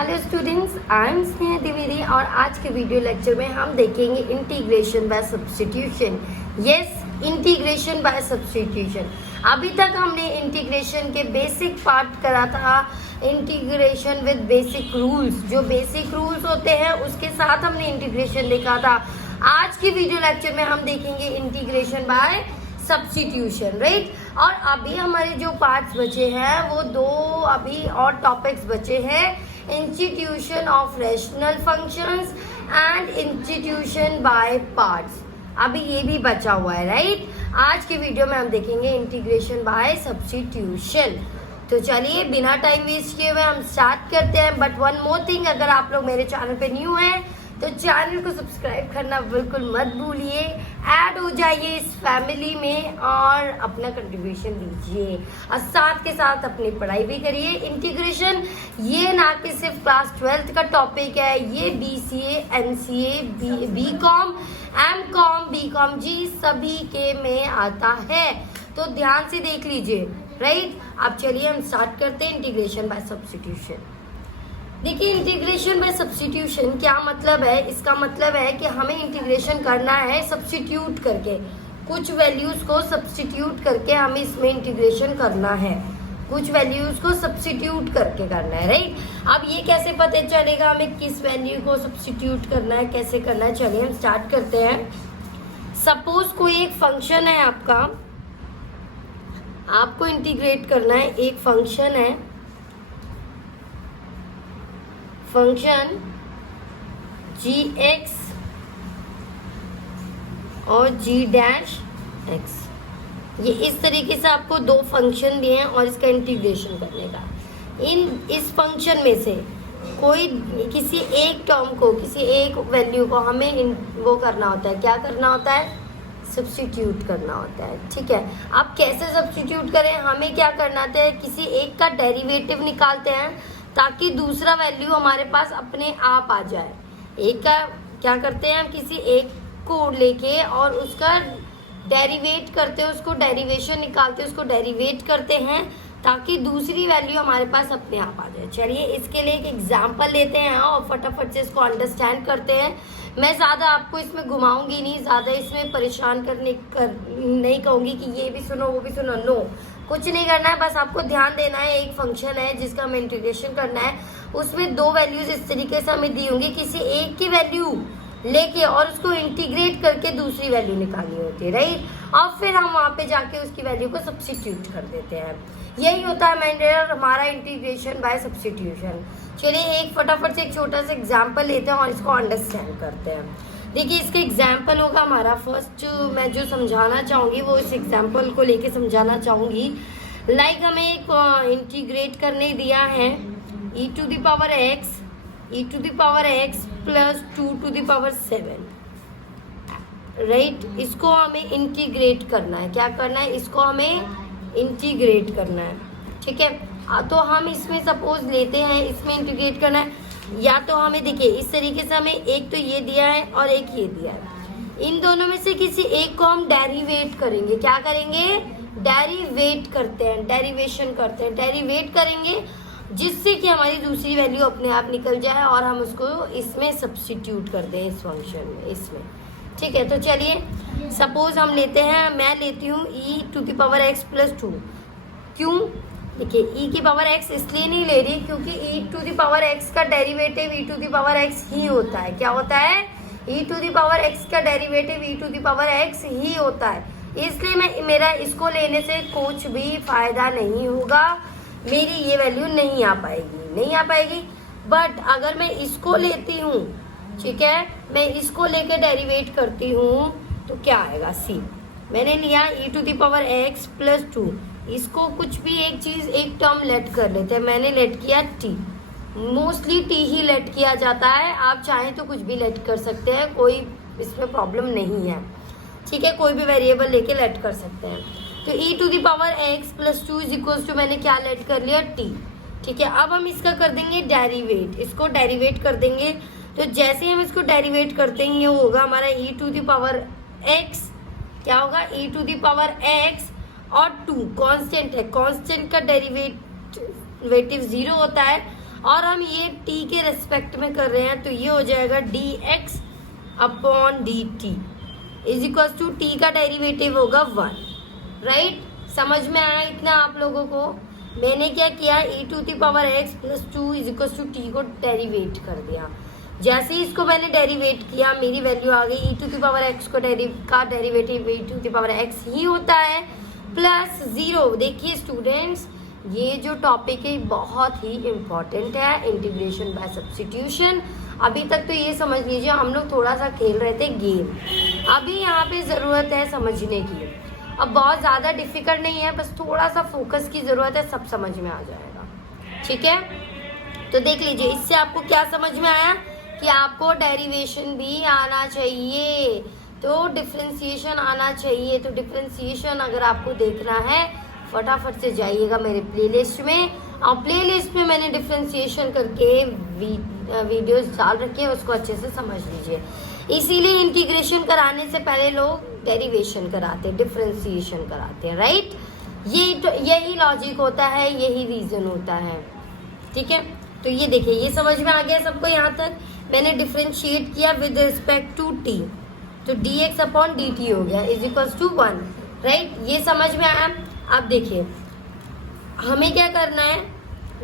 Hello students, I am Sneha Dwivedi और आज के वीडियो लेक्चर में हम देखेंगे integration by substitution. Yes, integration by substitution. अभी तक हमने इंटीग्रेशन के बेसिक पार्ट करा था, इंटीग्रेशन विद बेसिक रूल्स। जो बेसिक रूल्स होते हैं उसके साथ हमने इंटीग्रेशन देखा था। आज की वीडियो लेक्चर में हम देखेंगे इंटीग्रेशन बाय सब्स्टिट्यूशन, राइट। और अभी हमारे जो पार्ट्स बचे हैं वो दो अभी और टॉपिक्स बचे हैं, institution of rational functions and institution by parts. अभी ये भी बचा हुआ है, राइट। आज के वीडियो में हम देखेंगे इंटीग्रेशन बाय सब्स्टिट्यूशन। तो चलिए बिना टाइम वेस्ट किए हुए हम स्टार्ट करते हैं। बट वन मोर थिंग, अगर आप लोग मेरे चैनल पे न्यू हैं तो चैनल को सब्सक्राइब करना बिल्कुल मत भूलिए, ऐड हो जाइए इस फैमिली में और अपना कंट्रीब्यूशन दीजिए और साथ के साथ अपनी पढ़ाई भी करिए। इंटीग्रेशन ये ना कि सिर्फ क्लास 12th का टॉपिक है, ये BCA, NCA, BCom, MCom, BCom जी सभी के में आता है, तो ध्यान से देख लीजिए, राइट। अब चलिए हम स्टार्ट करते हैं इंटीग्रेशन बाय सब्स्टिट्यूशन। देखिए, इंटीग्रेशन बाय सब्स्टिट्यूशन क्या मतलब है। इसका मतलब है कि हमें इंटीग्रेशन करना है सब्स्टिट्यूट करके, कुछ वैल्यूज को सब्स्टिट्यूट करके हमें इसमें इंटीग्रेशन करना है, कुछ वैल्यूज को सब्स्टिट्यूट करके करना है, राइट। अब ये कैसे पता चलेगा हमें किस वैल्यू को सब्स्टिट्यूट करना है, कैसे करना है, चलिए हम स्टार्ट करते हैं। सपोज कोई एक फंक्शन है आपका, आपको इंटीग्रेट करना है। एक फंक्शन है, फंक्शन gx और g'(x). ये इस तरीके से आपको दो फंक्शन दिए हैं और इसका इंटीग्रेशन करने का। इस फंक्शन में से कोई किसी एक टर्म को, किसी एक वैल्यू को हमें वो करना होता है। क्या करना होता है? सब्स्टिट्यूट करना होता है, ठीक है। अब कैसे सब्स्टिट्यूट करें? हमें क्या करना होता है, किसी एक का डेरिवेटिव निकालते हैं ताकि दूसरा वैल्यू हमारे पास अपने आप आ जाए। एक का क्या करते हैं, हम किसी एक को लेके और उसका डेरिवेट करते हैं, उसको डेरिवेशन निकालते हैं, उसको डेरिवेट करते हैं ताकि दूसरी वैल्यू हमारे पास अपने आप आ जाए। चलिए इसके लिए एक एग्जांपल लेते हैं और फटाफट से इसको अंडरस्टैंड करते हैं। मैं ज़्यादा आपको इसमें घुमाऊंगी नहीं, ज़्यादा इसमें परेशान नहीं कहूँगी कि ये भी सुनो वो भी सुनो, नो, कुछ नहीं करना है। बस आपको ध्यान देना है, एक फंक्शन है जिसका हमें इंटीग्रेशन करना है, उसमें दो वैल्यूज इस तरीके से हमें दी होंगी, किसी एक की वैल्यू लेके और उसको इंटीग्रेट करके दूसरी वैल्यू निकालनी होती है, राइट। और फिर हम वहाँ पे जाके उसकी वैल्यू को सब्स्टिट्यूट कर देते हैं। यही होता है हमारा इंटीग्रेशन बाय सब्स्टिट्यूशन। चलिए एक फटाफट से एक छोटा सा एग्जाम्पल लेते हैं और इसको अंडरस्टैंड करते हैं। देखिए इसका एग्जाम्पल होगा हमारा फर्स्ट, मैं जो समझाना चाहूँगी वो इस एग्जाम्पल को लेके समझाना चाहूँगी। लाइक हमें एक इंटीग्रेट करने दिया है e⁻x प्लस 2⁻7, राइट। इसको हमें इंटीग्रेट करना है। क्या करना है? इसको हमें इंटीग्रेट करना है, ठीक है। तो हम इसमें सपोज लेते हैं, इसमें इंटीग्रेट करना है। या तो हमें देखिए इस तरीके से हमें एक तो ये दिया है और एक ये दिया है, इन दोनों में से किसी एक को हम डेरिवेट करेंगे। क्या करेंगे? डेरिवेट करते हैं, डेरिवेशन करते हैं, डेरिवेट करेंगे जिससे कि हमारी दूसरी वैल्यू अपने आप निकल जाए और हम उसको इसमें सब्स्टिट्यूट कर दें, इस फंक्शन में, इसमें, ठीक है। तो चलिए सपोज हम लेते हैं, मैं लेती हूँ e⁻x प्लस 2। क्यों? देखिए e⁻x इसलिए नहीं ले रही क्योंकि e⁻x का डेरिवेटिव e⁻x ही होता है। क्या होता है? e⁻x का डेरिवेटिव e⁻x ही होता है। इसलिए मेरा इसको लेने से कुछ भी फायदा नहीं होगा, मेरी ये वैल्यू नहीं आ पाएगी। बट अगर मैं इसको लेती हूँ, ठीक है, मैं इसको लेकर डेरिवेट करती हूँ तो क्या आएगा? सी, मैंने लिया e⁻x प्लस 2, इसको कुछ भी एक चीज, एक टर्म लेट कर लेते हैं। मैंने लेट किया t, मोस्टली t ही लेट किया जाता है, आप चाहें तो कुछ भी लेट कर सकते हैं, कोई इसमें प्रॉब्लम नहीं है, ठीक है। कोई भी वेरिएबल लेके लेट कर सकते हैं। तो e⁻x plus 2 is equal to मैंने क्या लेट कर लिया? t, ठीक है। अब हम इसका कर देंगे डेरिवेट, इसको डेरिवेट कर देंगे। तो जैसे हम इसको डेरिवेट करते हैं ये होगा हमारा e⁻x, क्या होगा? e⁻x और 2 कांस्टेंट है, कांस्टेंट का डेरिवेटिव 0 होता है और हम ये t के रेस्पेक्ट में कर रहे हैं, तो ये हो जाएगा dx upon dt is equal to t का डेरिवेटिव होगा 1, राइट। समझ में आया इतना आप लोगों को? मैंने क्या किया, e to the power x plus 2 is equal to t को डेरिवेट कर दिया। जैसे ही इसको मैंने डेरिवेट किया, मेरी वैल्यू आ गई e to the power x का derivative e to the power x ही होता है प्लस 0। देखिए स्टूडेंट्स, ये जो टॉपिक है बहुत ही इम्पॉर्टेंट है, इंटीग्रेशन बाय सब्स्टिट्यूशन। अभी तक तो ये समझ लीजिए हम लोग थोड़ा सा खेल रहे थे गेम, अभी यहाँ पे ज़रूरत है समझने की। अब बहुत ज़्यादा डिफिकल्ट नहीं है, बस थोड़ा सा फोकस की ज़रूरत है, सब समझ में आ जाएगा, ठीक है। तो देख लीजिए, इससे आपको क्या समझ में आया कि आपको डेरिवेशन भी आना चाहिए, तो डिफरेंशिएशन आना चाहिए। तो डिफरेंशिएशन अगर आपको देखना है, फटाफट से जाइएगा मेरे प्लेलिस्ट में, और प्लेलिस्ट में मैंने डिफरेंशिएशन करके वीडियोस डाल रखे हैं, उसको अच्छे से समझ लीजिए। इसीलिए इंटीग्रेशन कराने से पहले लोग डेरिवेशन कराते हैं, डिफरेंशिएशन कराते हैं, राइट। यही लॉजिक होता है, यही रीजन होता है, ठीक है। तो ये देखिए, ये समझ में आ गया सबको? यहाँ तक मैंने डिफरेंशिएट किया विद रिस्पेक्ट टू t, तो dx अपॉन dt हो गया इज इक्वल टू 1, राइट। ये समझ में आया? अब देखिए हमें क्या करना है,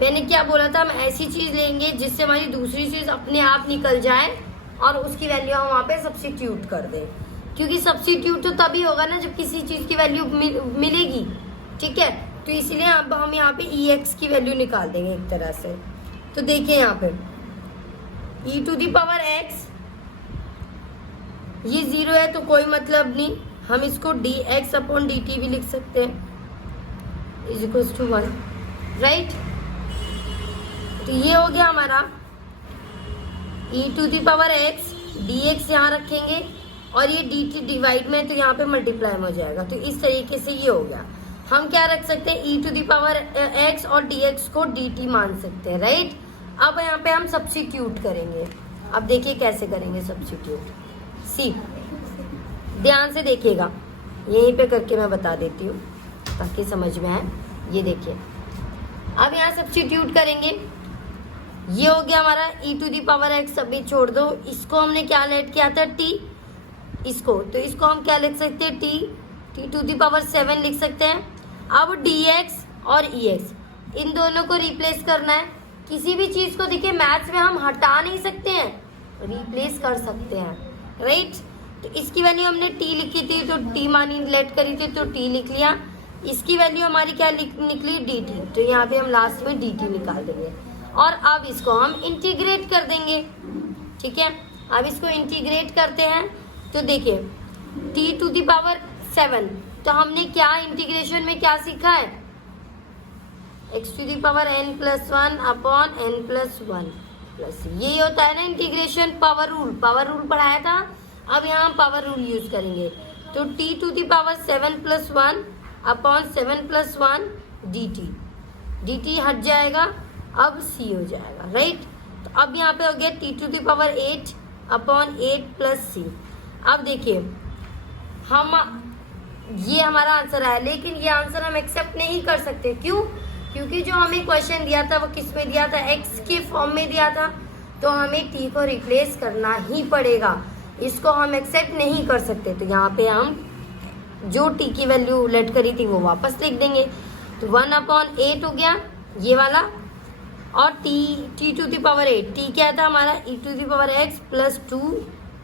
मैंने क्या बोला था, हम ऐसी चीज लेंगे जिससे हमारी दूसरी चीज अपने आप निकल जाए और उसकी वैल्यू हम वहाँ पे सब्स्टिट्यूट कर दें, क्योंकि सब्स्टिट्यूट तो तभी होगा ना जब किसी चीज की वैल्यू मिलेगी, ठीक है। तो इसलिए अब हम यहाँ पे ex की वैल्यू निकाल देंगे एक तरह से। तो देखिए यहाँ पे e to the power x, ये 0 है तो कोई मतलब नहीं, हम इसको dx अपॉन dt भी लिख सकते हैं इज इक्वल टू 1, राइट। तो ये हो गया हमारा e to the power x, dx यहाँ रखेंगे और ये dt डिवाइड में, तो यहाँ पे मल्टीप्लाई हो जाएगा। तो इस तरीके से ये हो गया। हम क्या रख सकते हैं, e to the power x और dx को dt मान सकते हैं, राइट। अब यहाँ पे हम सब्स्टिट्यूट करेंगे। अब देखिए कैसे करेंगे सब्स्टिट्यूट, सी ध्यान से देखिएगा, यहीं पे करके मैं बता देती हूँ ताकि समझ में आए। ये देखिए, अब यहाँ सब्स्टिट्यूट करेंगे, ये हो गया हमारा e to the power x, अभी छोड़ दो, इसको हमने क्या लेट किया था t, इसको, तो इसको हम क्या लिख सकते हैं, t टू दी पावर 7 लिख सकते हैं। अब dx और ex इन दोनों को रिप्लेस करना है। किसी भी चीज को देखिए मैथ्स में हम हटा नहीं सकते हैं, रिप्लेस कर सकते हैं, राइट। तो इसकी वैल्यू हमने t लिखी थी तो t मानी लेट करी थी तो t लिख लिया। इसकी वैल्यू हमारी क्या निकली, dt, तो यहाँ पे हम लास्ट में dt निकाल देंगे और अब इसको हम इंटीग्रेट कर देंगे, ठीक है। अब इसको इंटीग्रेट करते हैं तो देखिए t टू दी पावर 7, तो हमने क्या इंटीग्रेशन में क्या सीखा है, x to the power n plus 1 upon n plus 1 plus, ये होता है ना इंटीग्रेशन, पावर रूल पढ़ाया था। अब यहाँ हम पावर रूल यूज करेंगे, तो t to the power 7 plus 1 upon 7 plus 1 dt हट जाएगा, अब c हो जाएगा, राइट। तो अब यहाँ पे हो गया t to the power 8 upon 8 plus c। अब देखिए ये हमारा आंसर है, लेकिन ये आंसर हम एक्सेप्ट नहीं कर सकते। क्यों? क्योंकि जो हमें क्वेश्चन दिया था वो किस में दिया था, x के फॉर्म में दिया था, तो हमें t को रिप्लेस करना ही पड़ेगा, इसको हम एक्सेप्ट नहीं कर सकते। तो यहाँ पे हम जो t की वैल्यू लेट करी थी वो वापस लिख देंगे, तो 1 अपॉन 8 हो गया ये वाला, और t to the power 8, t क्या था हमारा, e to the power x plus 2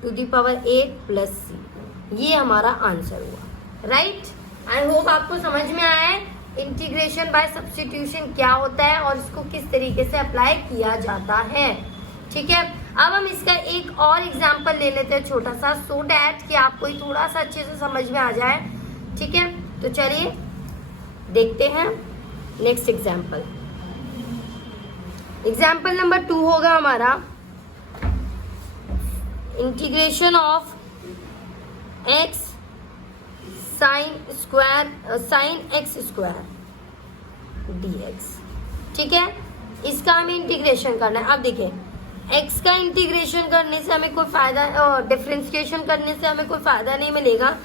to the power 8 plus c, ये हमारा आंसर हुआ, राइट। आई होप आपको समझ में आया है इंटीग्रेशन बाय सब्स्टिट्यूशन क्या होता है और इसको किस तरीके से अप्लाई किया जाता है, ठीक है। अब हम इसका एक और एग्जाम्पल ले लेते हैं छोटा सा, सो डैट कि आपको ही थोड़ा सा अच्छे से समझ में आ जाए, ठीक है। तो चलिए देखते हैं नेक्स्ट एग्जाम्पल। एग्जाम्पल नंबर 2 होगा हमारा integration of x sine x square dx, ठीक है। इसका हमें इंटीग्रेशन करना है। अब देखिए x का इंटीग्रेशन करने से हमें कोई फायदा, डिफरेंशिएशन करने से हमें कोई फायदा नहीं मिलेगा,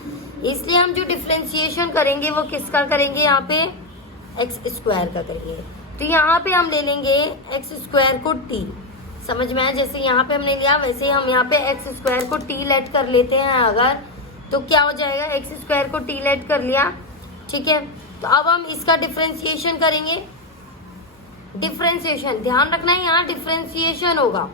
इसलिए हम जो डिफरेंशिएशन करेंगे वो किसका करेंगे, यहाँ पे x स्क्वायर का करेंगे। तो यहाँ पे हम ले लेंगे एक्स स्क्वायर को टी। समझ में आया? जैसे यहाँ पे हमने लिया वैसे ही हम यहाँ पे एक्स स्क्वायर को टी लेट कर लेते हैं अगर, तो क्या हो जाएगा, एक्स स्क्वायर को टी लेट कर लिया, ठीक है। तो अब हम इसका डिफ्रेंसिएशन करेंगे। डिफ्रेंसिएशन ध्यान रखना है, यहाँ डिफ्रेंसिएशन होगा,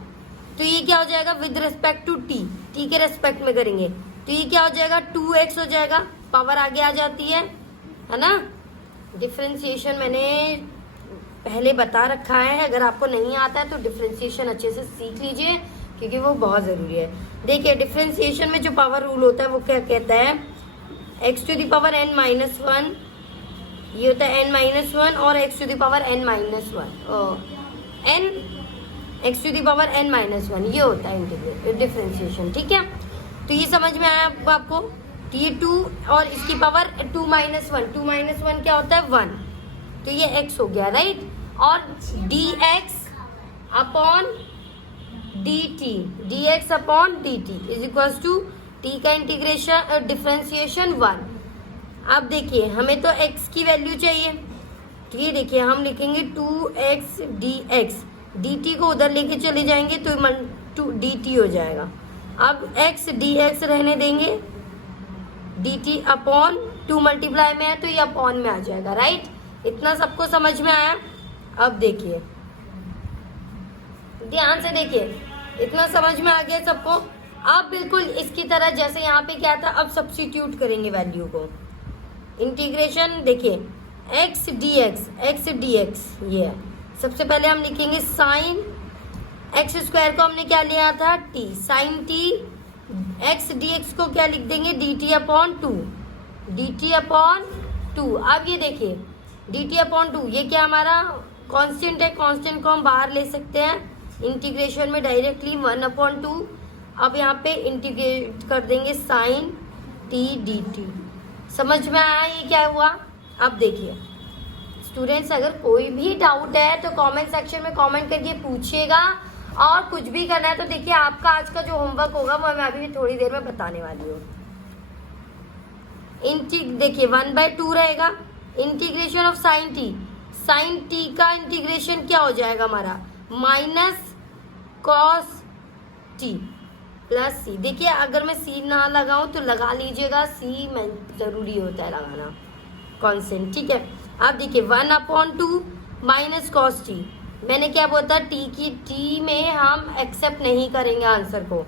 तो ये क्या हो जाएगा with respect to T, T के रेस्पेक्ट में करेंगे, तो ये क्या हो जाएगा 2x हो जाएगा, पावर आगे आ जाती है ना। डिफ्रेंसिएशन मैंने पहले बता रखा है, अगर आपको नहीं आता है तो डिफ्रेंसिएशन अच्छे से सीख लीजिए क्योंकि वो बहुत ज़रूरी है। देखिए डिफ्रेंसिएशन में जो पावर रूल होता है वो क्या कहता है, x to the power n minus one, ये होता है n माइनस वन, और x to the power n minus one, n x to the power n minus one, ये होता है डिफ्रेंसिएशन, ठीक है। तो ये समझ में आया आपको? तो ये 2 और इसकी power 2 minus one, 2 minus one क्या होता है 1, तो ये x हो गया, राइट। और dx upon dt, dx upon dt is equal to t का इंटीग्रेशन डिफ्रेंसिएशन 1। अब देखिए हमें तो x की वैल्यू चाहिए, तो ये देखिए हम लिखेंगे 2x dx, dt को उधर लेके चले जाएंगे तो dt हो जाएगा। अब x dx रहने देंगे, dt अपॉन 2 मल्टीप्लाई में है तो ये अपॉन में आ जाएगा, राइट। इतना सबको समझ में आया? अब देखिए ध्यान से देखिए, इतना समझ में आ गया सबको। अब बिल्कुल इसकी तरह जैसे यहाँ पे क्या था, अब सब्स्टिट्यूट करेंगे वैल्यू को। इंटीग्रेशन देखिए x dx ये है। सबसे पहले हम लिखेंगे साइन एक्स स्क्वायर को हमने क्या लिया था t, sine t, x dx को क्या लिख देंगे dt अपॉन 2, dt अपॉन 2। अब ये देखिए dt अपॉन 2 ये क्या हमारा कांस्टेंट है, कांस्टेंट को हम बाहर ले सकते हैं इंटीग्रेशन में डायरेक्टली 1 अपॉन 2। अब यहाँ पे इंटीग्रेट कर देंगे साइन t dt। समझ में आया ये क्या हुआ? अब देखिए स्टूडेंट्स अगर कोई भी डाउट है तो कमेंट सेक्शन में कमेंट करके पूछिएगा, और कुछ भी करना है तो देखिए आपका आज का जो होमवर्क होगा वो मैं अभी थोड़ी देर में बताने वाली हूँ। देखिए 1/2 रहेगा, इंटीग्रेशन ऑफ साइन टी का इंटीग्रेशन क्या हो जाएगा हमारा माइनस कॉस टी प्लस सी। देखिए अगर मैं सी ना लगाऊं तो लगा लीजिएगा, सी में जरूरी होता है लगाना कांस्टेंट, ठीक है। अब देखिए 1/2 माइनस कॉस टी, मैंने क्या बोला टी में हम एक्सेप्ट नहीं करेंगे आंसर को,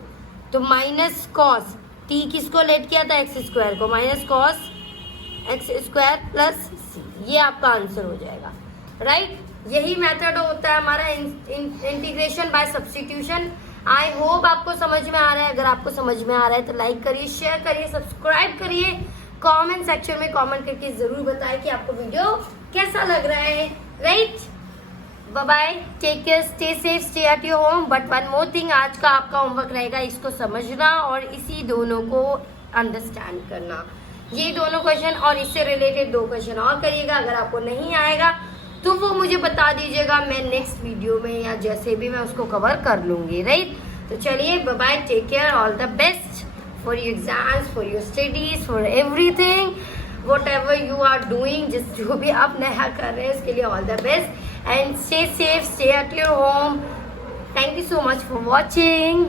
तो माइनस कॉस टी किसको लेट किया था एक्स स्क्वायर को, minus cos X square plus C, ये आपका आंसर हो जाएगा, राइट। यही मेथड होता है हमारा integration by substitution. I hope आपको समझ में आ रहा है। अगर आपको समझ में आ रहा है तो लाइक करिए, शेयर करिए, सब्सक्राइब करिए, कमेंट सेक्शन में कमेंट करके जरूर बताएं कि आपको वीडियो कैसा लग रहा है, right. Bye bye, take care, stay safe, stay at your home. But one more thing, आज का आपका होमवर्क रहेगा इसको समझना और इसी दोनों को अंडरस्टैंड करना। ये दोनों क्वेश्चन और इससे रिलेटेड 2 क्वेश्चन और करिएगा। अगर आपको नहीं आएगा तो वो मुझे बता दीजिएगा, मैं नेक्स्ट वीडियो में या जैसे भी मैं उसको कवर कर लूंगी, राइट। तो चलिए bye bye, take care, all the best for your exams, for your studies, for everything, whatever you are doing, जिस जो भी आप नया कर रहे हैं उसके लिए all the best, and stay safe, stay at your home. Thank you so much for watching.